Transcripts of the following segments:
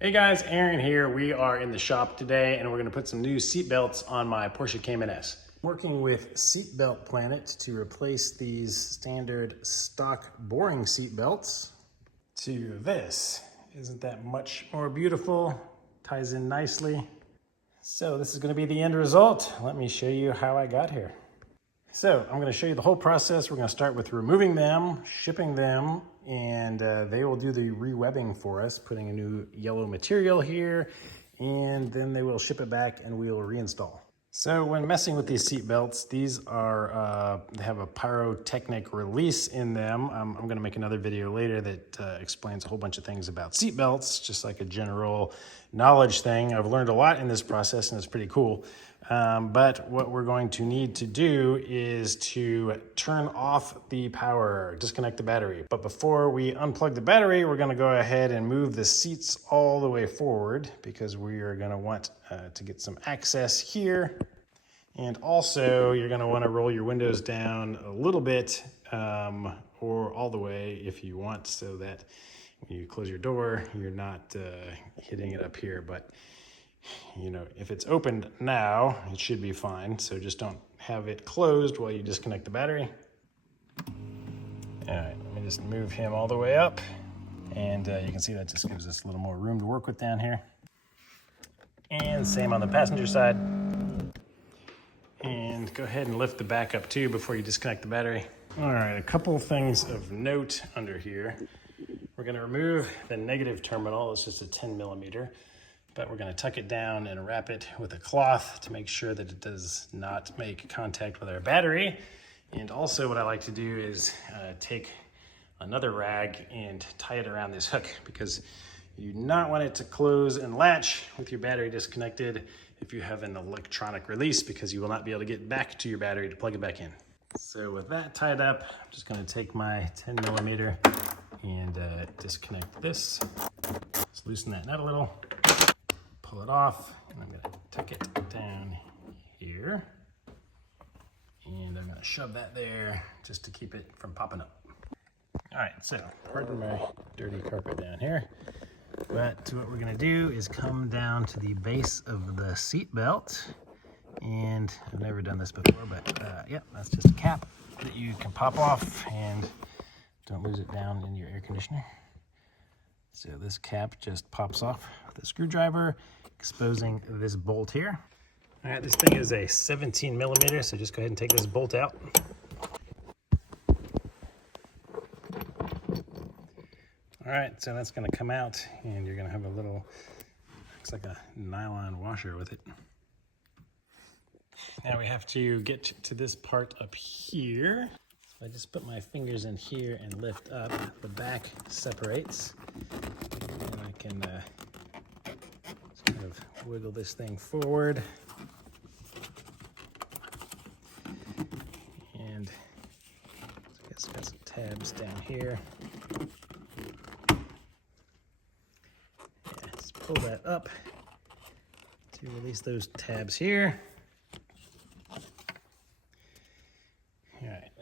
Hey guys, Aaron here. We are in the shop today and we're going to put some new seat belts on my Porsche Cayman S. Working with Seatbelt Planet to replace these standard stock boring seat belts to this. Isn't that much more beautiful? Ties in nicely. So this is going to be the end result. Let me show you how I got here. So I'm going to show you the whole process. We're going to start with removing them, shipping them, and they will do the re-webbing for us, putting a new yellow material here, and then they will ship it back and we'll reinstall. So when messing with these seat belts, these are, they have a pyrotechnic release in them. I'm going to make another video later that explains a whole bunch of things about seat belts, just like a general knowledge thing. I've learned a lot in this process and it's pretty cool. But what we're going to need to do is to turn off the power, disconnect the battery. But before we unplug the battery, we're going to go ahead and move the seats all the way forward because we are going to want to get some access here. And also you're going to want to roll your windows down a little bit or all the way if you want, so that when you close your door, you're not hitting it up here. But you know, if it's opened now, it should be fine. So just don't have it closed while you disconnect the battery. All right, let me just move him all the way up. And you can see that just gives us a little more room to work with down here. And same on the passenger side. And go ahead and lift the back up too before you disconnect the battery. All right, a couple of things of note under here. We're gonna remove the negative terminal. It's just a 10 millimeter. But we're going to tuck it down and wrap it with a cloth to make sure that it does not make contact with our battery. And also what I like to do is take another rag and tie it around this hook, because you do not want it to close and latch with your battery disconnected if you have an electronic release, because you will not be able to get back to your battery to plug it back in. So with that tied up, I'm just going to take my 10 millimeter and disconnect this. Just loosen that nut a little. Pull it off, and I'm going to tuck it down here. And I'm going to shove that there just to keep it from popping up. All right, so pardon my dirty carpet down here. But what we're going to do is come down to the base of the seat belt. And I've never done this before, but yeah, that's just a cap that you can pop off and don't lose it down in your air conditioner. So this cap just pops off with a screwdriver, exposing this bolt here. All right, this thing is a 17 millimeter, so just go ahead and take this bolt out. All right, so that's gonna come out, and you're gonna have a little, looks like a nylon washer with it. Now we have to get to this part up here. So I just put my fingers in here and lift up. The back separates. And I can just kind of wiggle this thing forward. And I guess got some tabs down here. Yeah, just pull that up to release those tabs here.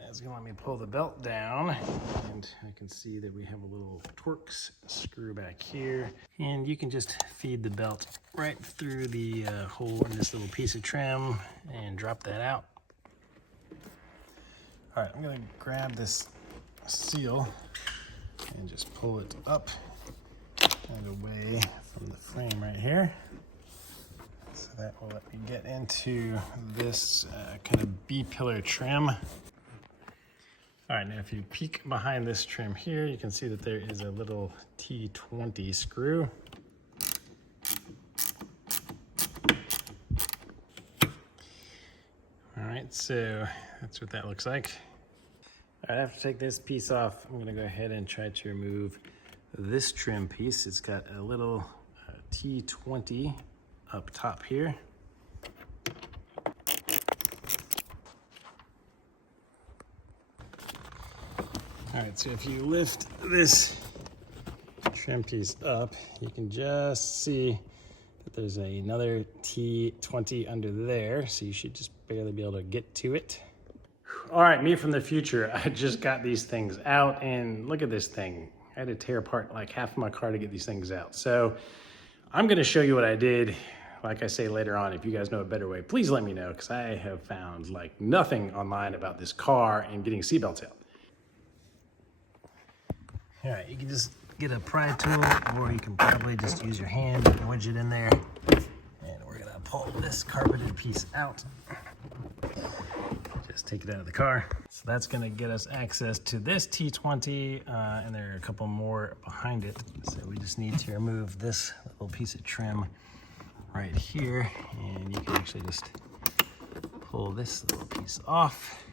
It's gonna let me pull the belt down, and I can see that we have a little Torx screw back here, and you can just feed the belt right through the hole in this little piece of trim and drop that out. All right, I'm gonna grab this seal and just pull it up and away from the frame right here. So that will let me get into this kind of B-pillar trim. All right, now if you peek behind this trim here, you can see that there is a little T20 screw. All right, so that's what that looks like. All right, after take this piece off, I'm gonna go ahead and try to remove this trim piece. It's got a little T20 up top here. All right, so if you lift this trim piece up, you can just see that there's another T20 under there, so you should just barely be able to get to it. All right, me from the future, I just got these things out, and look at this thing. I had to tear apart like half of my car to get these things out. So I'm gonna show you what I did. Like I say later on, if you guys know a better way, please let me know, because I have found like nothing online about this car and getting seatbelts out. All right, you can just get a pry tool, or you can probably just use your hand and wedge it in there. And we're gonna pull this carpeted piece out. Just take it out of the car. So that's gonna get us access to this T20, and there are a couple more behind it. So we just need to remove this little piece of trim right here, and you can actually just pull this little piece off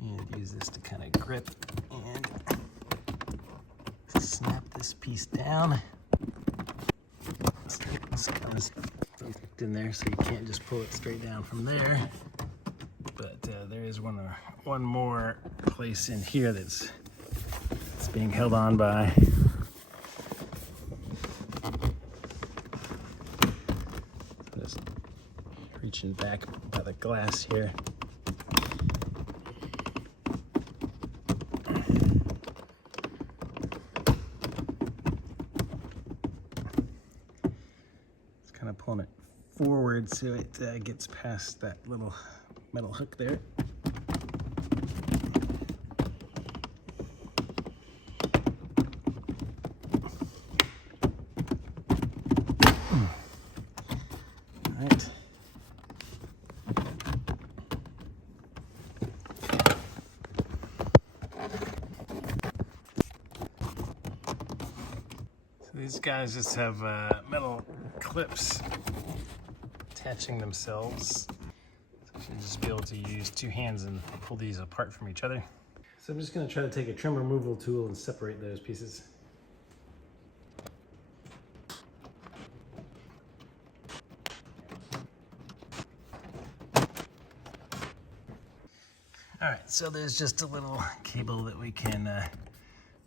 and use this to kind of grip and snap this piece down. It's kind of stuck in there, so you can't just pull it straight down from there. But there is one more place in here that's being held on by. Just reaching back by the glass here. It's kind of pulling it forward so it gets past that little metal hook there. All right. So these guys just have metal clips attaching themselves. And just be able to use two hands and pull these apart from each other. So I'm just going to try to take a trim removal tool and separate those pieces. All right, so there's just a little cable that we can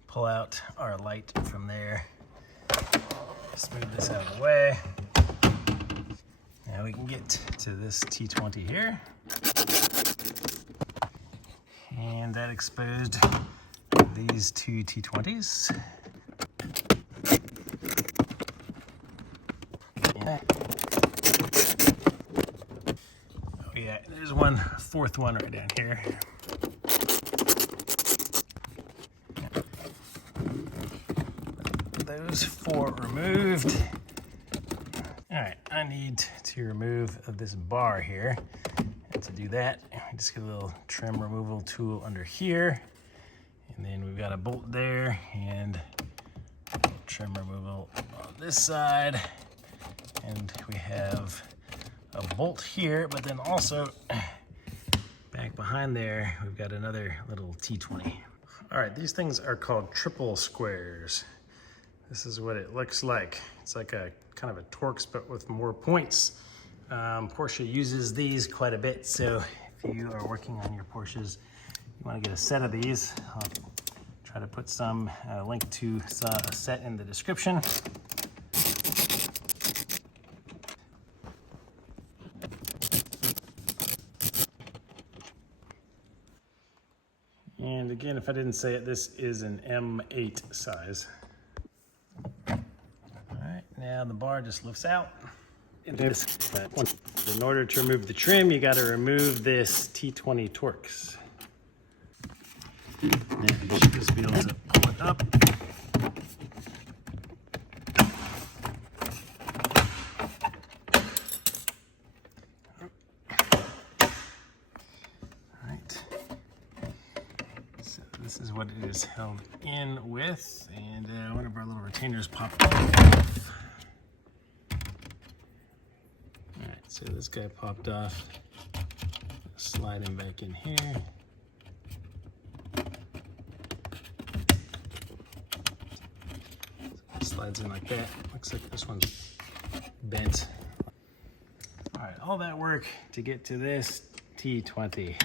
pull out our light from there. Just move this out of the way. Now we can get to this T20 here. And that exposed these two T20s. Yeah. Oh yeah, there's one fourth one right down here. Those four removed. All right, I need to remove this bar here. And to do that, we just get a little trim removal tool under here. And then we've got a bolt there and a little trim removal on this side. And we have a bolt here, but then also back behind there, we've got another little T20. All right, these things are called triple squares. This is what it looks like. It's like a kind of a Torx, but with more points. Porsche uses these quite a bit, so if you are working on your Porsches, you want to get a set of these. I'll try to put some link to a set in the description. And again, if I didn't say it, this is an M8 size. Now the bar just lifts out. In order to remove the trim, you got to remove this T20 Torx. Now you should just be able to pull it up. All right. So this is what it is held in with, and one of our little retainers popped off. So this guy popped off. Slide him back in here. Slides in like that. Looks like this one's bent. All right, all that work to get to this T20.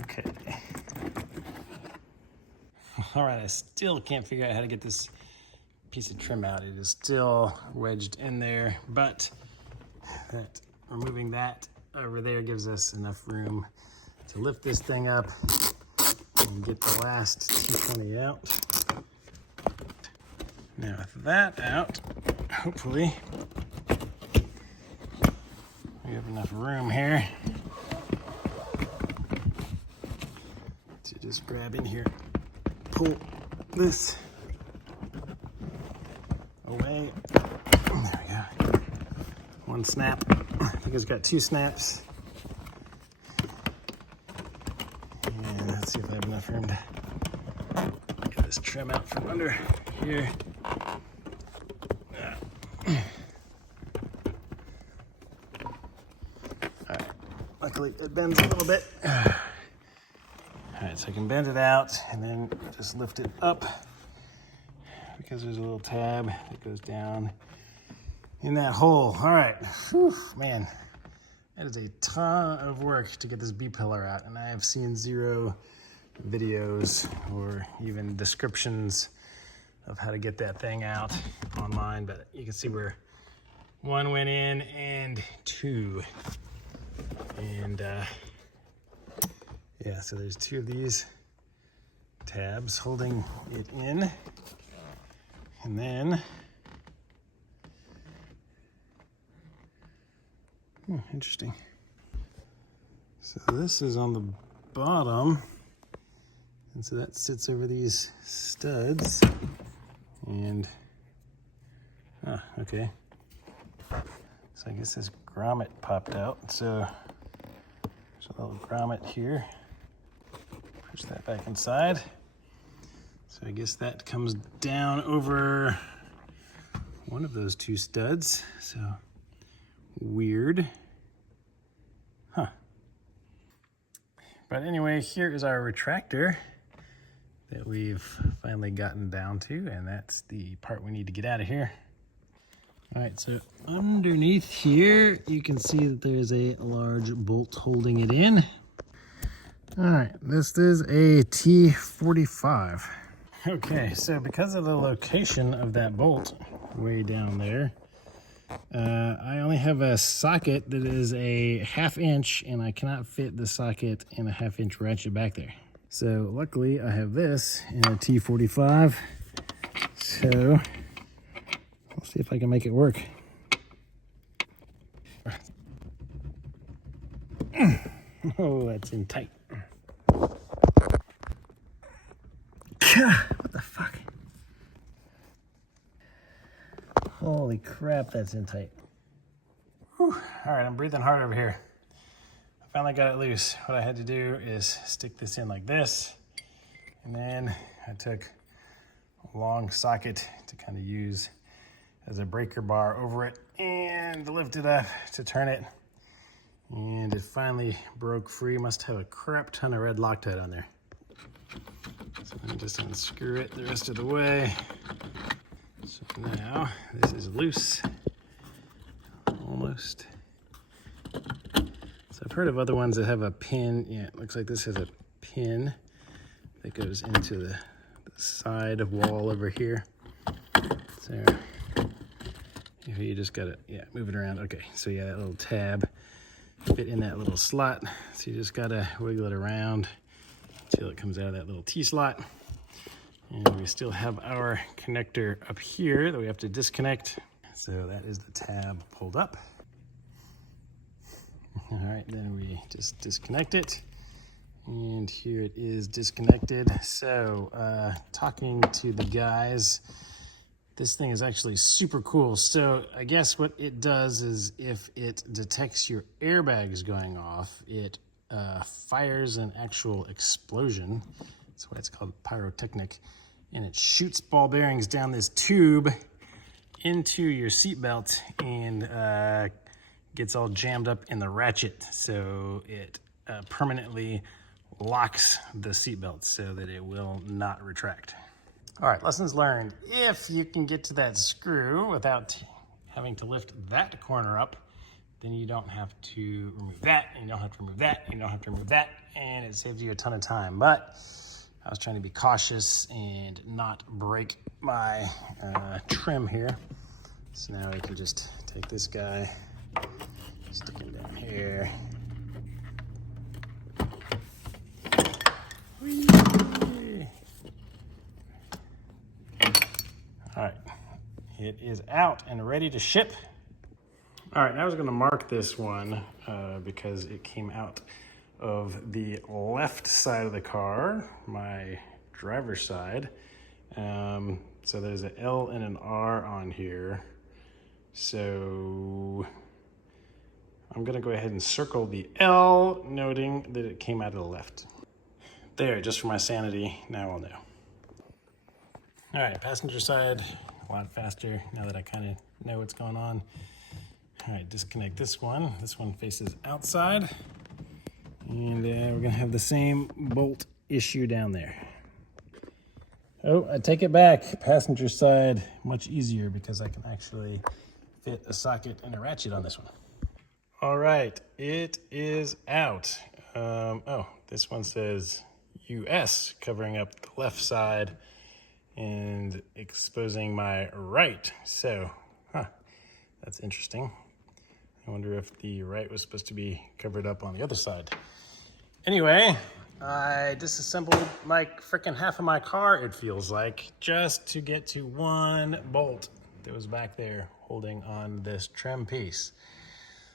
Okay. All right, I still can't figure out how to get this piece of trim out. It is still wedged in there, but removing that over there gives us enough room to lift this thing up and get the last T20 out. Now with that out, hopefully we have enough room here to just grab in here, pull this away. There we go. One snap. I think it's got 2 snaps. And let's see if I have enough room to get this trim out from under here. Alright, luckily it bends a little bit. Alright, so I can bend it out and then just lift it up because there's a little tab that goes down in that hole. Alright, man, that is a ton of work to get this B-pillar out, and I have seen 0 videos or even descriptions of how to get that thing out online, but you can see where 1 went in and 2. And yeah, so there's 2 of these tabs holding it in. And then, interesting. So this is on the bottom, and so that sits over these studs. And, okay. So I guess this grommet popped out. So there's a little grommet here. Push that back inside. So I guess that comes down over one of those 2 studs. So weird. Huh. But anyway, here is our retractor that we've finally gotten down to, and that's the part we need to get out of here. All right, so underneath here, you can see that there's a large bolt holding it in. All right, this is a T45. Okay, so because of the location of that bolt way down there, I only have a socket that is a 1/2 inch, and I cannot fit the socket in a 1/2 inch ratchet back there. So luckily I have this in a T45. So I'll see if I can make it work. Oh, that's in tight. What the fuck? Holy crap, that's in tight. Whew. All right, I'm breathing hard over here. I finally got it loose. What I had to do is stick this in like this, and then I took a long socket to kind of use as a breaker bar over it and lift it up to turn it, and it finally broke free. Must have a crap ton of red Loctite on there. So let me just unscrew it the rest of the way. So now this is loose, almost. So I've heard of other ones that have a pin. Yeah, it looks like this has a pin that goes into the side of wall over here. So you just gotta, move it around. Okay, so yeah, that little tab fit in that little slot. So you just gotta wiggle it around until it comes out of that little T-slot. And we still have our connector up here that we have to disconnect. So that is the tab pulled up. All right, then we just disconnect it. And here it is disconnected. So talking to the guys, this thing is actually super cool. So I guess what it does is if it detects your airbags going off, it fires an actual explosion. That's why it's called pyrotechnic. And it shoots ball bearings down this tube into your seatbelt and gets all jammed up in the ratchet. So it permanently locks the seatbelt so that it will not retract. All right, lessons learned. If you can get to that screw without having to lift that corner up, then you don't have to remove that, and you don't have to remove that, and you don't have to remove that, and it saves you a ton of time. But I was trying to be cautious and not break my trim here. So now we can just take this guy, stick him down here. Whee! All right. it is out and ready to ship. All right, now I was gonna mark this one because it came out of the left side of the car, my driver's side. So there's an L and an R on here. So I'm gonna go ahead and circle the L, noting that it came out of the left. There, just for my sanity, now I'll know. All right, passenger side, a lot faster now that I kind of know what's going on. All right, disconnect this one. This one faces outside. And we're gonna have the same bolt issue down there. Oh, I take it back. Passenger side, much easier because I can actually fit a socket and a ratchet on this one. All right, it is out. Oh, this one says US, covering up the left side and exposing my right. So, that's interesting. I wonder if the right was supposed to be covered up on the other side. Anyway, I disassembled like freaking half of my car, it feels like, just to get to one bolt that was back there holding on this trim piece.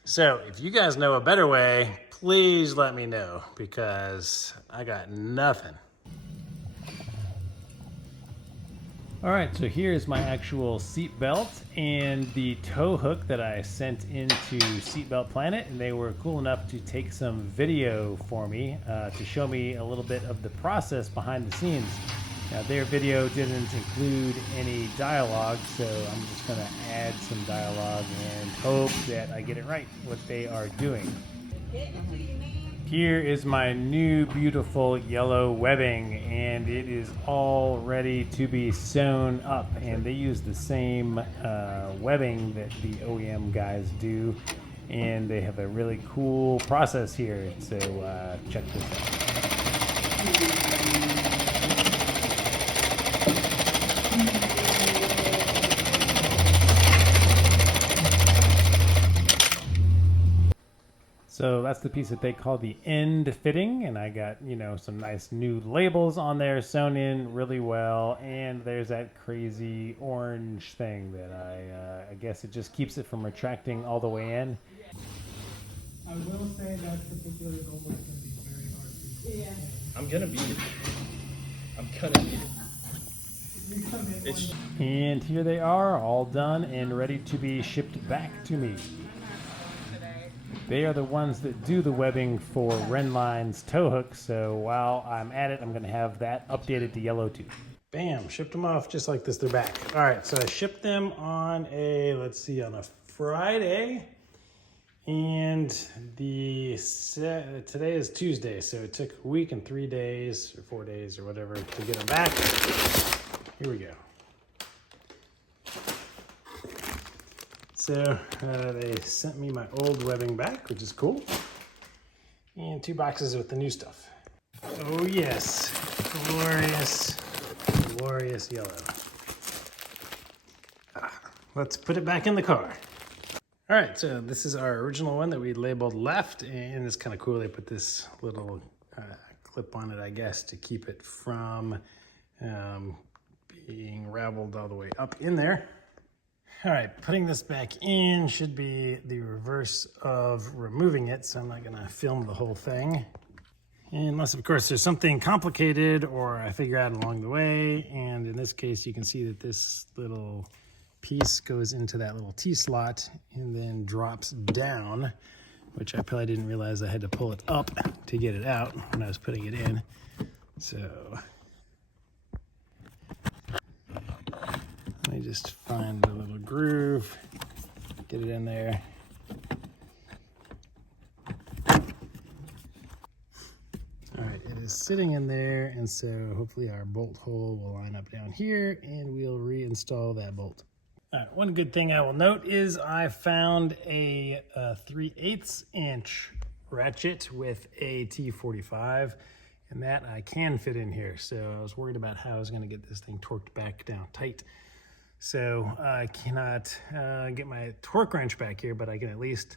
So if you guys know a better way, please let me know because I got nothing. All right, so here's my actual seat belt and the tow hook that I sent into Seatbelt Planet, and they were cool enough to take some video for me to show me a little bit of the process behind the scenes. Now, their video didn't include any dialogue, so I'm just gonna add some dialogue and hope that I get it right, what they are doing. Here is my new beautiful yellow webbing, and it is all ready to be sewn up, and they use the same webbing that the OEM guys do, and they have a really cool process here, so check this out. So that's the piece that they call the end fitting, and I got, you know, some nice new labels on there sewn in really well, and there's that crazy orange thing that I guess it just keeps it from retracting all the way in. I will say that particular goal is going to be very hard to do. Yeah. I'm gonna beat it. I'm gonna beat it. And here they are, all done and ready to be shipped back to me. They are the ones that do the webbing for Renline's tow hook, so while I'm at it, I'm going to have that updated to yellow too. Bam, shipped them off just like this, they're back. All right, so I shipped them on a, let's see, on a Friday, and today is Tuesday, so it took a week and 3 days, or 4 days, or whatever, to get them back. Here we go. So they sent me my old webbing back, which is cool. And 2 boxes with the new stuff. Oh yes, glorious, glorious yellow. Let's put it back in the car. All right, so this is our original one that we labeled left, and it's kind of cool. They put this little clip on it, I guess, to keep it from being raveled all the way up in there. All right, putting this back in should be the reverse of removing it, so I'm not gonna film the whole thing. Unless, of course, there's something complicated or I figure out along the way. And in this case, you can see that this little piece goes into that little T-slot and then drops down, which I probably didn't realize I had to pull it up to get it out when I was putting it in. So let me just find a little groove, get it in there. All right, it is sitting in there, and so hopefully our bolt hole will line up down here, and we'll reinstall that bolt. All right, one good thing I will note is I found a 3/8 inch ratchet with a T45, and that I can fit in here. So I was worried about how I was gonna get this thing torqued back down tight. So I cannot get my torque wrench back here, but I can at least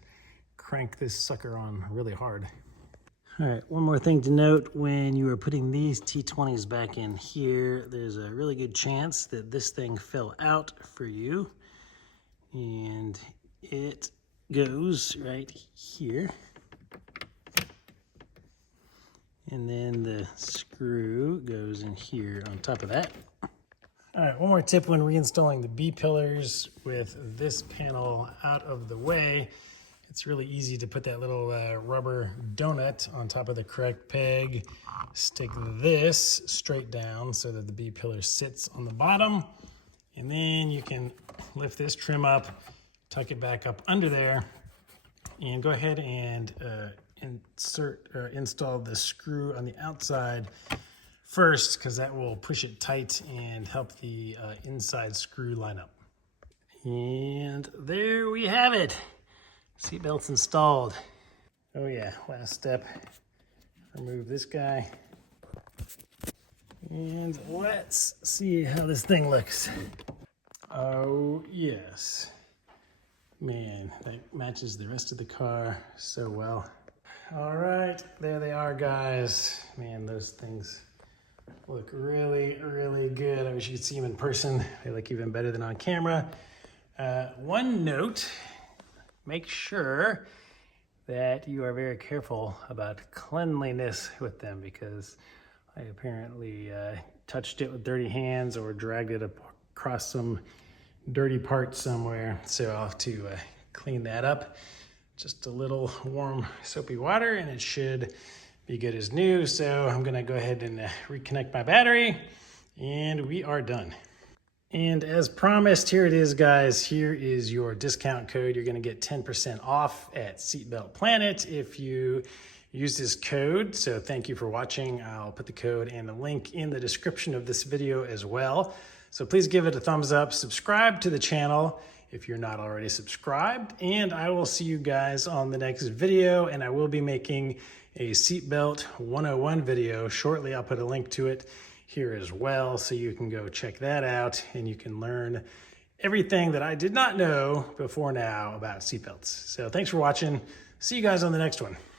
crank this sucker on really hard. All right, one more thing to note, when you are putting these T20s back in here, there's a really good chance that this thing fell out for you. And it goes right here. And then the screw goes in here on top of that. All right, one more tip when reinstalling the B-pillars with this panel out of the way. It's really easy to put that little rubber donut on top of the correct peg. Stick this straight down so that the B-pillar sits on the bottom. And then you can lift this trim up, tuck it back up under there, and go ahead and install the screw on the outside first, because that will push it tight and help the inside screw line up. And there we have it. Seat belts installed. Oh yeah, last step. Remove this guy. And let's see how this thing looks. Oh yes. Man, that matches the rest of the car so well. All right, there they are, guys. Man, those things look really, really good. I wish you could see them in person. They look even better than on camera. One note, make sure that you are very careful about cleanliness with them, because I apparently touched it with dirty hands or dragged it across some dirty part somewhere. So I'll have to clean that up. Just a little warm soapy water and it should be good as new. So I'm gonna go ahead and reconnect my battery and we are done. And as promised, here it is, guys. Here is your discount code. You're gonna get 10% off at Seatbelt Planet if you use this code. So thank you for watching. I'll put the code and the link in the description of this video as well. So please give it a thumbs up, subscribe to the channel if you're not already subscribed, and I will see you guys on the next video. And I will be making a seatbelt 101 video shortly. I'll put a link to it here as well, so you can go check that out and you can learn everything that I did not know before now about seatbelts. So thanks for watching. See you guys on the next one.